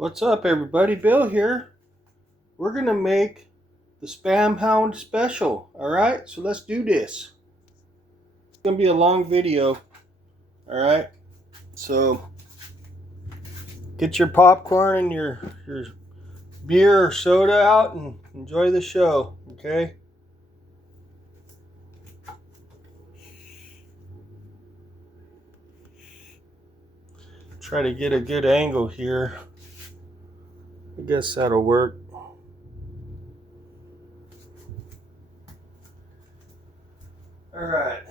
What's up, everybody? Bill here. We're gonna make the Spam Hound Special. Alright, so let's do this. It's gonna be a long video. Alright, so get your popcorn and your beer or soda out and enjoy the show, okay? Try to get a good angle here. I guess that'll work. All right.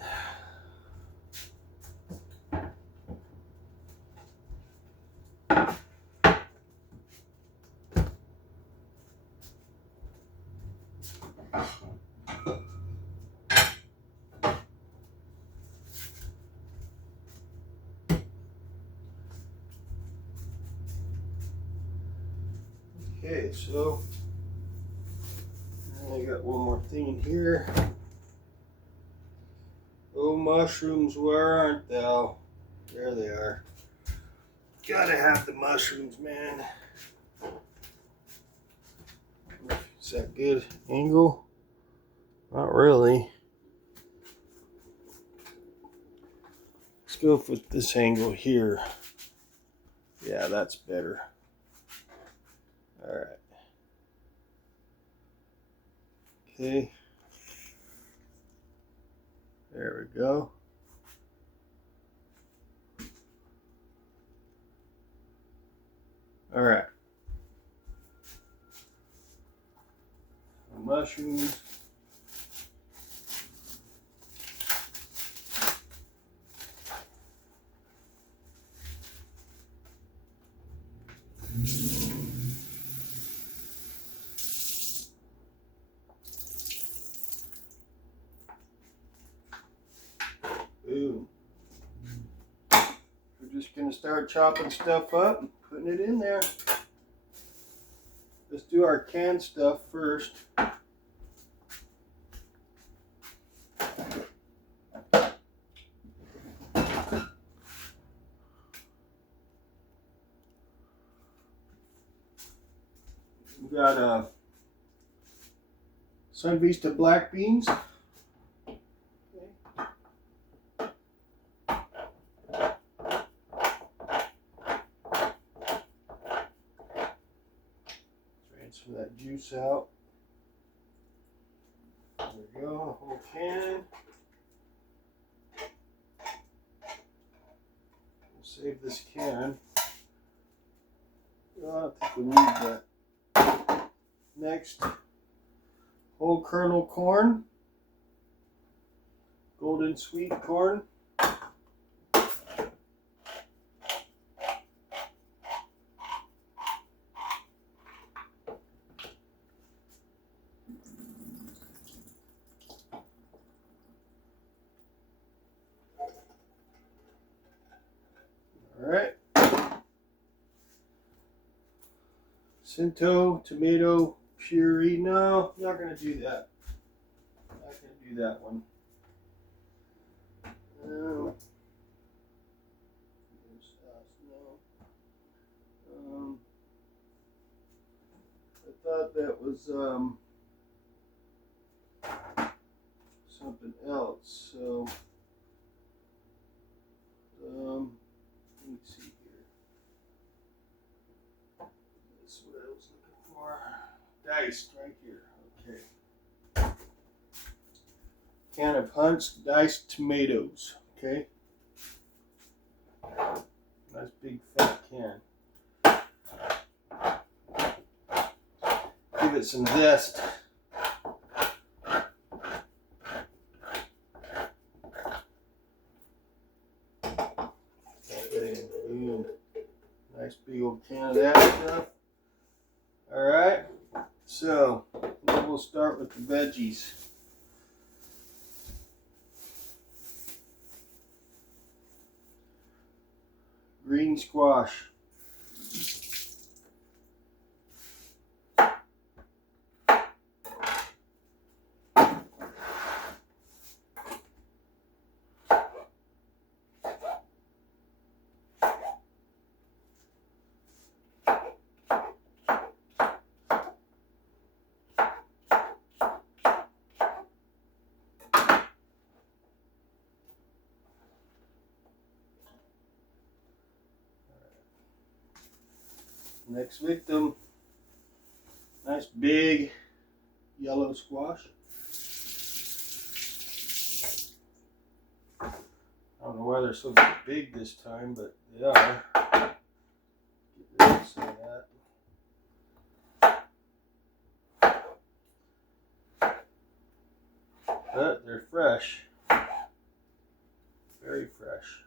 Okay, so I got one more thing in here. Oh, mushrooms, where aren't thou? There they are. Gotta have the mushrooms, man. Is that good angle? Not really. Let's go with this angle here. Yeah, that's better. All right. Okay. There we go. All right. Mushrooms. Boom. We're just gonna start chopping stuff up and putting it in there. Let's do our canned stuff first. We got Sun Vista black beans. Some of that juice out. There we go, a whole can. We'll save this can. I don't think we need that. Next, whole kernel corn, golden sweet corn. Alright. Cinto tomato puree. No, I'm not going to do that. I'm not going to do that one. No. I thought that was something else. So let me see here. That's what I was looking for. Diced right here. Okay. Can of Hunt's diced tomatoes. Okay. Nice big fat can. Give it some zest. Okay, boom. Nice big old can of that stuff. Alright, so then we'll start with the veggies. Green squash. Next victim. Nice big yellow squash. I don't know why they're so big this time, but they are. Get rid of some of that. But they're fresh. Very fresh.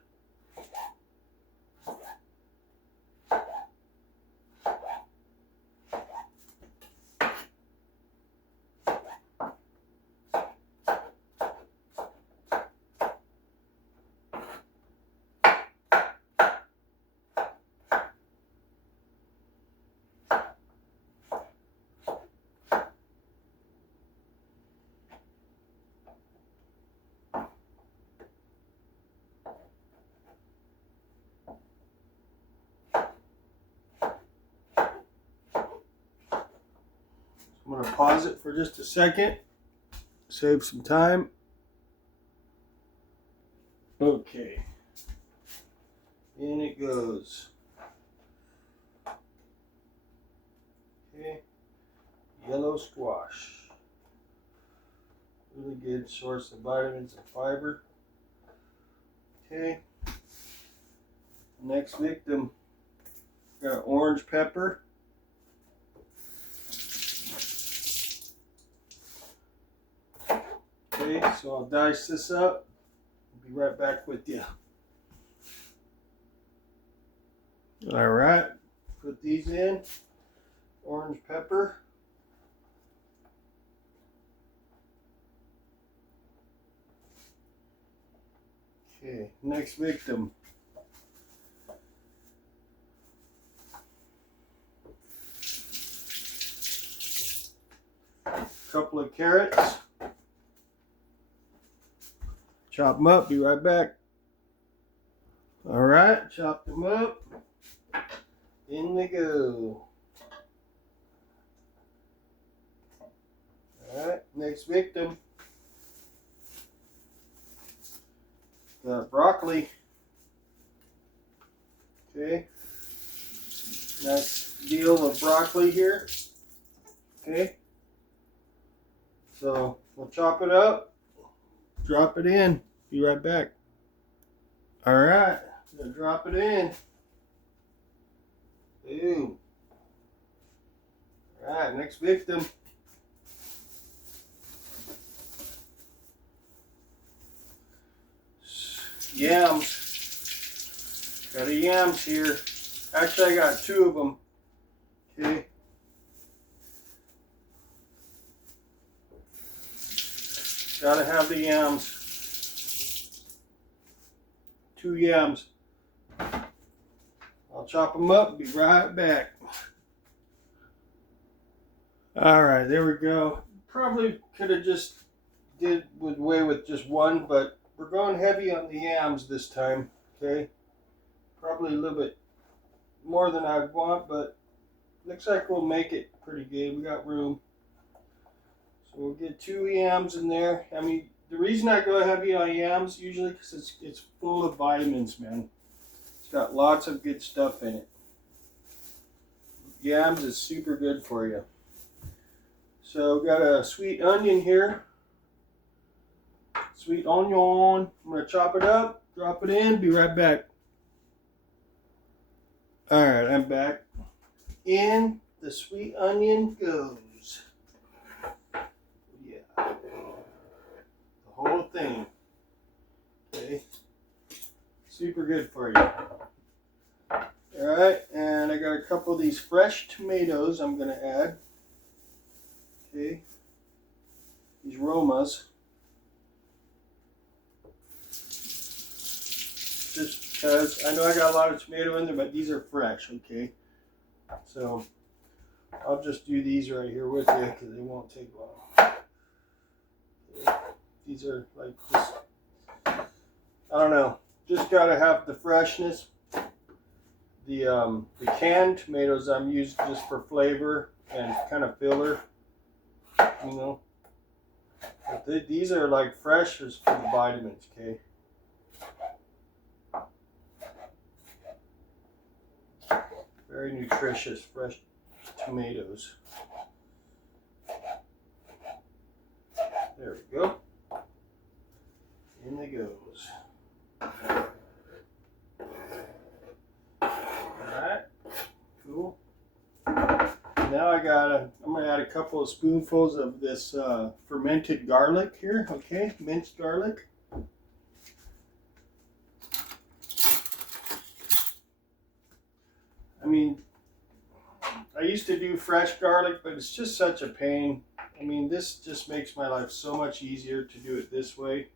I'm going to pause it for just a second, save some time. Okay, in it goes. Okay, yellow squash. Really good source of vitamins and fiber. Okay, next victim, got an orange pepper. Okay, so I'll dice this up. I'll be right back with you. All right, put these in. Orange pepper. Okay, next victim. Couple of carrots. Chop them up, be right back. All right, chop them up. In they go. All right, next victim. Got broccoli. Okay. Nice deal of broccoli here. Okay. So we'll chop it up. Drop it in. Be right back. All right. Gonna drop it in. Boom. All right. Next victim. Yams. Got a yams here. Actually, I got two of them. Okay. Gotta have the yams. 2 yams. I'll chop them up, be right back. Alright, there we go. Probably could have just did away with just one, but we're going heavy on the yams this time. Okay. Probably a little bit more than I'd want, but looks like we'll make it pretty good. We got room. So we'll get 2 yams in there. I mean, the reason I go heavy on yams usually because it's full of vitamins, man. It's got lots of good stuff in it. Yams is super good for you. So got a sweet onion here. Sweet onion. I'm gonna chop it up, drop it in, be right back. All right, I'm back. In the sweet onion goes. Whole thing. Okay. Super good for you. Alright, and I got a couple of these fresh tomatoes I'm going to add. Okay. These Romas. Just because I know I got a lot of tomato in there, but these are fresh, okay? So I'll just do these right here with you because they won't take long. Okay. These are like just, I don't know, just gotta have the freshness. The canned tomatoes I'm using just for flavor and kind of filler, you know. But these are like fresh as for the vitamins, okay. Very nutritious, fresh tomatoes. There we go. In it goes. Alright, cool. Now I'm gonna add a couple of spoonfuls of this fermented garlic here, okay? Minced garlic. I mean, I used to do fresh garlic, but it's just such a pain. I mean, this just makes my life so much easier to do it this way.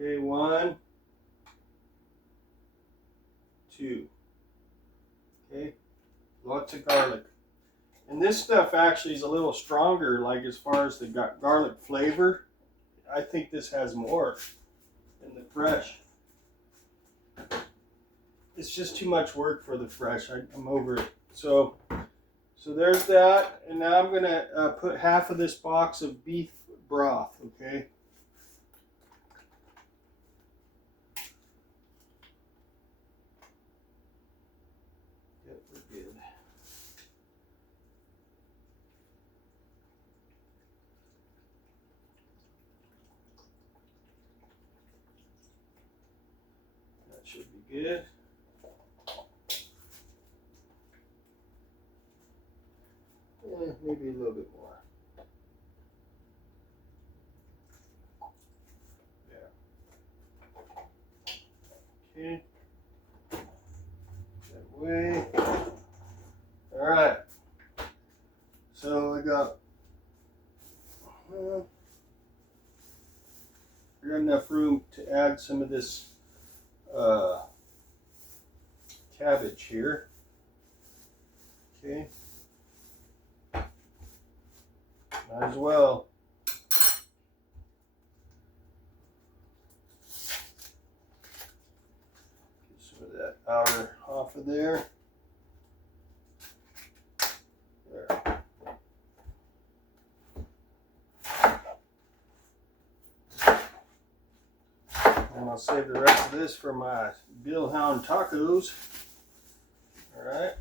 Okay, 1, 2. Okay, lots of garlic. And this stuff actually is a little stronger, like as far as the garlic flavor. I think this has more than the fresh. It's just too much work for the fresh. I'm over it. So there's that. And now I'm going to put half of this box of beef broth, okay? Yep, we're good. That should be good. Maybe a little bit more. Yeah. Okay. That way. All right. So I got enough room to add some of this cabbage here. Okay. Might as well. Get some of that outer off of there. There. And I'll save the rest of this for my Hound tacos. All right.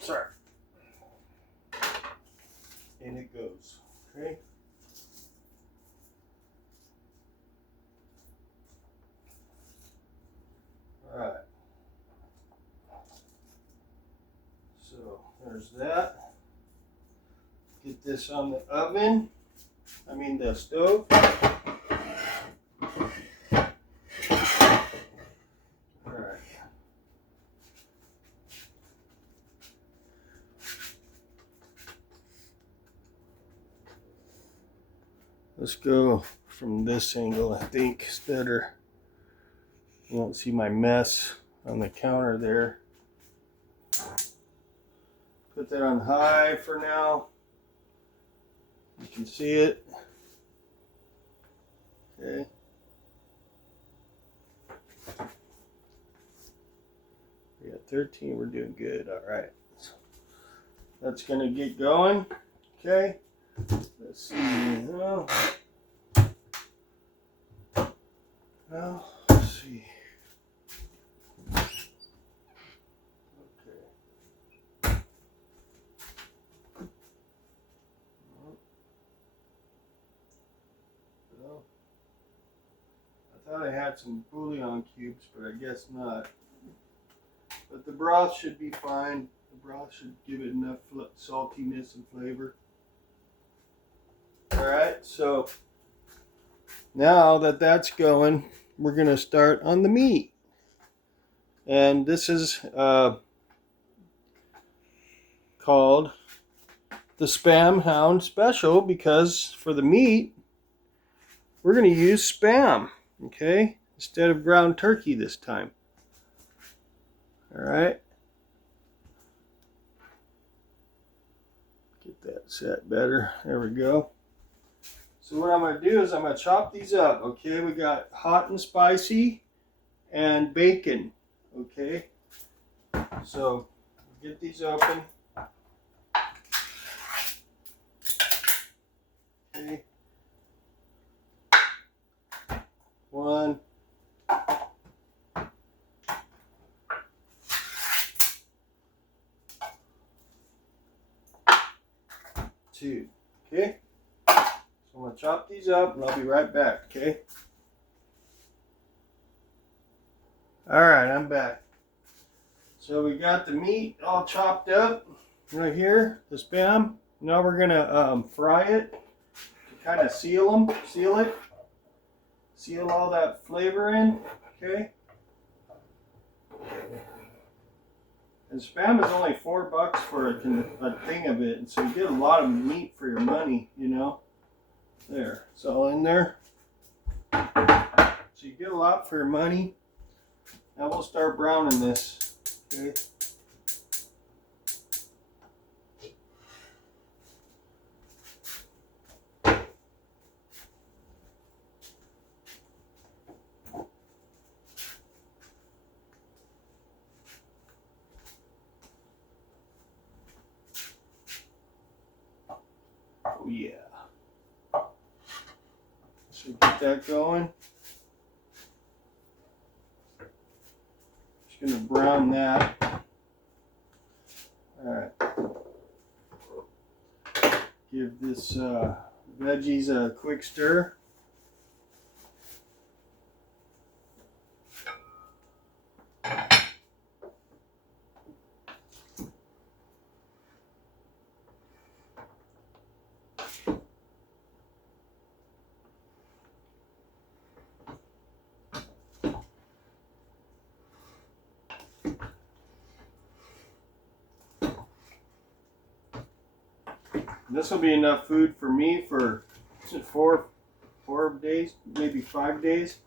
Sorry. In it goes. Okay. All right. So there's that. Get this on the oven. I mean the stove. Let's go from this angle. I think it's better. You won't see my mess on the counter there. Put that on high for now. You can see it. Okay. We got 13. We're doing good. All right. That's going to get going. Okay. Let's see. Well, let's see. Okay. Well, I thought I had some bouillon cubes, but I guess not. But the broth should be fine. The broth should give it enough saltiness and flavor. Alright, so now that that's going, we're going to start on the meat. And this is called the Spam Hound Special because for the meat, we're going to use Spam, okay, instead of ground turkey this time. Alright. Get that set better. There we go. So what I'm going to do is I'm going to chop these up, okay? We got hot and spicy and bacon, okay? So get these open. Okay. 1, 2. Okay. So I'm going to chop these up and I'll be right back. Okay. Alright, I'm back. So we got the meat all chopped up right here, the Spam. Now we're going to fry it to kind of seal it. Seal all that flavor in. Okay. And Spam is only $4 for a thing of it, and so you get a lot of meat for your money, you know. There, it's all in there. So you get a lot for your money. Now we'll start browning this. Okay. Oh yeah. So get that going. Just gonna brown that. Alright. Give this veggies a quick stir. This will be enough food for me for 4 days, maybe 5 days.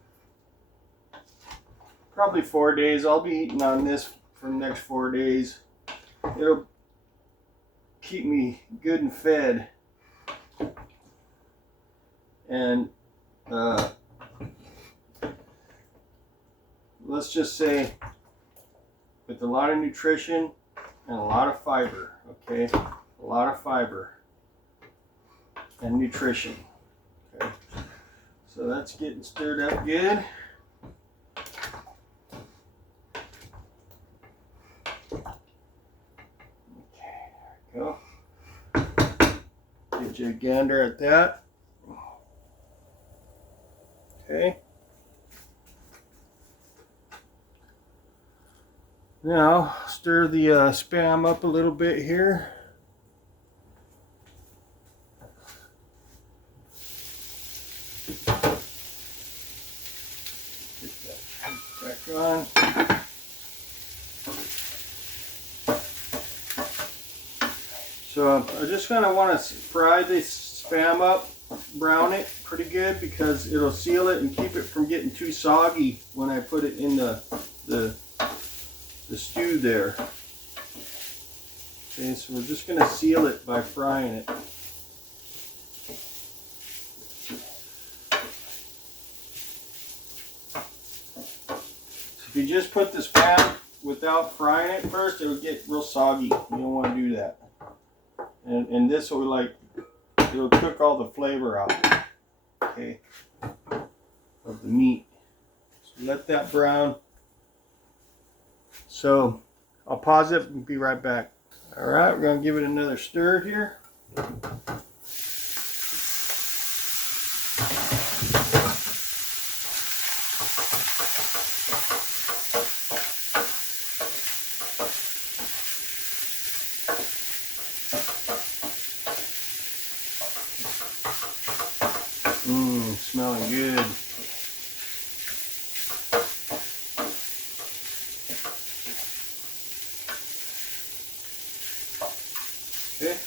Probably 4 days. I'll be eating on this for the next 4 days. It'll keep me good and fed. And let's just say with a lot of nutrition and a lot of fiber, okay? A lot of fiber and nutrition. Okay. So that's getting stirred up good. Okay, there we go. Get you a gander at that. Okay. Now stir the Spam up a little bit here. Back on. So I just kind of want to fry this Spam up, brown it pretty good because it'll seal it and keep it from getting too soggy when I put it in the stew there. Okay, so we're just going to seal it by frying it. If you just put the Spam without frying it first, it would get real soggy. You don't want to do that. And this will it'll cook all the flavor out, okay, of the meat. So let that brown. So I'll pause it and be right back. All right, we're gonna give it another stir here. Smelling good. Okay.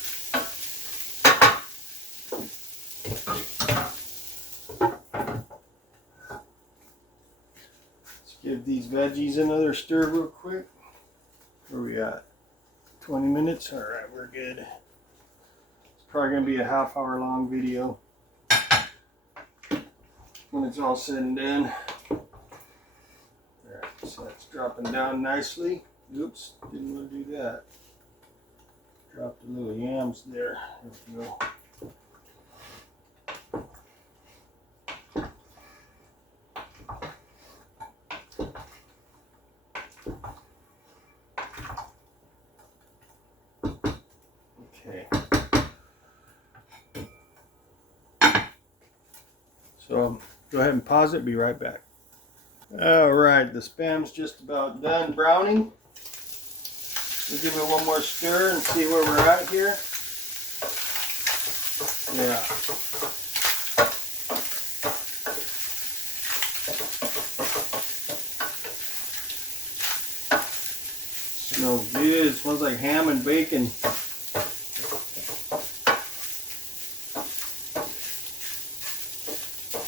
Let's give these veggies another stir real quick. Where we at? 20 minutes? All right, we're good. It's probably going to be a half-hour long video when it's all said and done. Alright, so that's dropping down nicely. Oops, didn't want to do that. Dropped the little yams there. There we go. Okay. So go ahead and pause it, be right back. Alright, the Spam's just about done browning. We'll give it one more stir and see where we're at here. Yeah. Smells good. It smells like ham and bacon.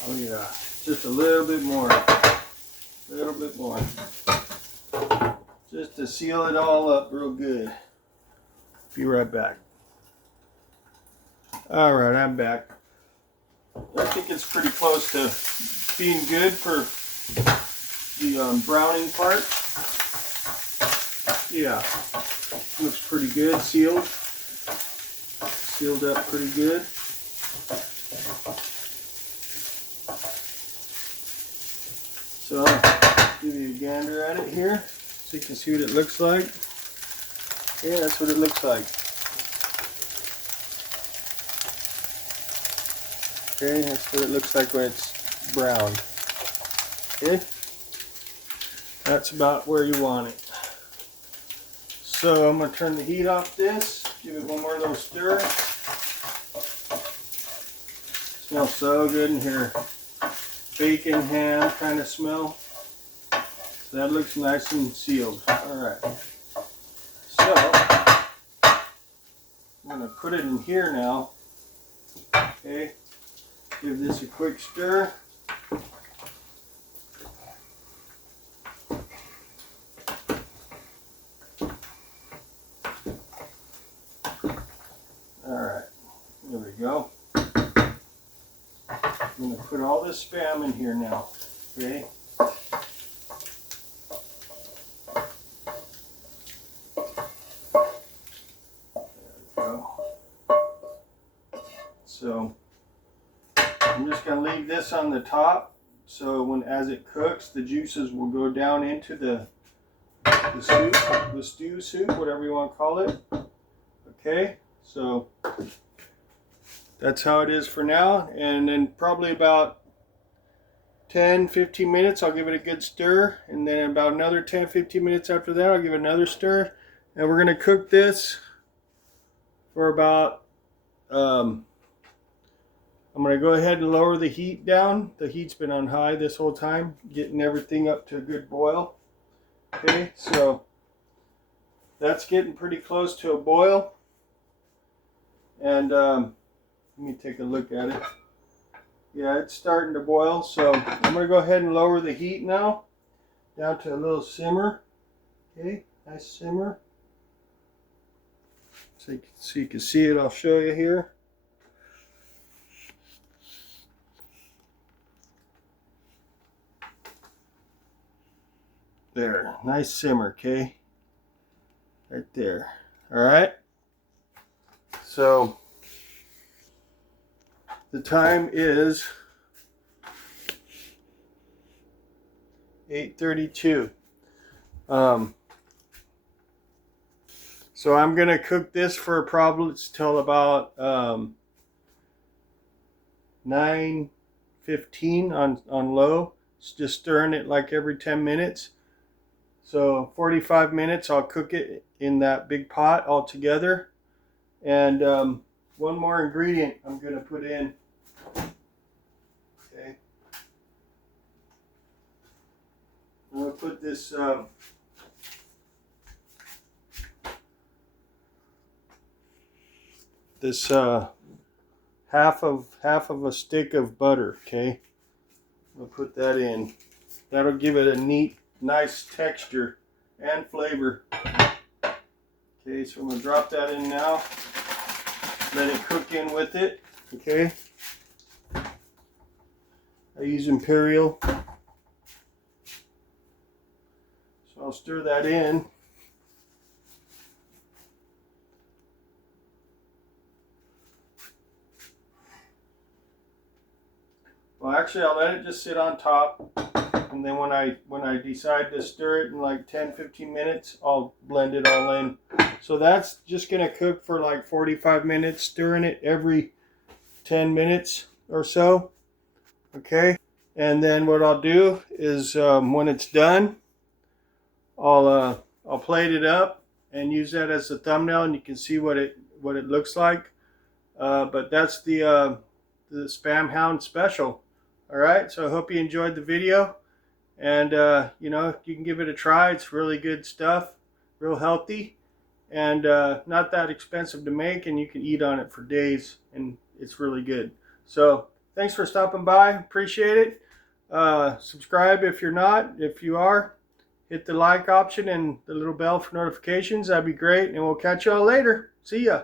Oh yeah. Just a little bit more. A little bit more. Just to seal it all up real good. Be right back. Alright, I'm back. I think it's pretty close to being good for the browning part. Yeah, looks pretty good, sealed. Sealed up pretty good. So I'll give you a gander at it here so you can see what it looks like. Yeah, that's what it looks like. Okay, that's what it looks like when it's brown. Okay, that's about where you want it. So I'm going to turn the heat off this, give it one more little stir. Smells so good in here. Bacon, ham kind of smell. So that looks nice and sealed. Alright. So I'm going to put it in here now. Okay. Give this a quick stir. Alright, there we go. I'm going to put all this Spam in here now. Okay. There we go. So I'm just going to leave this on the top, so as it cooks, the juices will go down into the soup, the stew soup, whatever you want to call it. Okay, so that's how it is for now, and then probably about 10-15 minutes I'll give it a good stir, and then about another 10-15 minutes after that I'll give it another stir, and we're going to cook this for about I'm going to go ahead and lower the heat down. The heat's been on high this whole time, getting everything up to a good boil. Okay, so that's getting pretty close to a boil. And let me take a look at it. Yeah, it's starting to boil. So I'm going to go ahead and lower the heat now down to a little simmer. Okay, nice simmer. So you can see it, I'll show you here. There, nice simmer, okay? Right there. Alright? So, the time is 8:32. So I'm going to cook this for probably till about 9:15 on low. It's just stirring it like every 10 minutes. So 45 minutes I'll cook it in that big pot all together. And one more ingredient I'm going to put in. Okay. I'm going to put this half of a stick of butter. Okay. I'll put that in. That'll give it a neat, nice texture and flavor. Okay, so I'm going to drop that in now. Let it cook in with it. Okay. I use Imperial. So I'll stir that in. Well, actually, I'll let it just sit on top, and then when I decide to stir it in like 10-15 minutes, I'll blend it all in. So that's just gonna cook for like 45 minutes, stirring it every 10 minutes or so. Okay, and then what I'll do is when it's done, I'll plate it up and use that as a thumbnail, and you can see what it looks like. But that's the Spam Hound Special. All right, so I hope you enjoyed the video, and you know, you can give it a try. It's really good stuff, real healthy, and not that expensive to make, and you can eat on it for days, and it's really good. So thanks for stopping by. Appreciate it. Subscribe if you're not. If you are, hit the like option and the little bell for notifications. That'd be great, and we'll catch y'all later. See ya.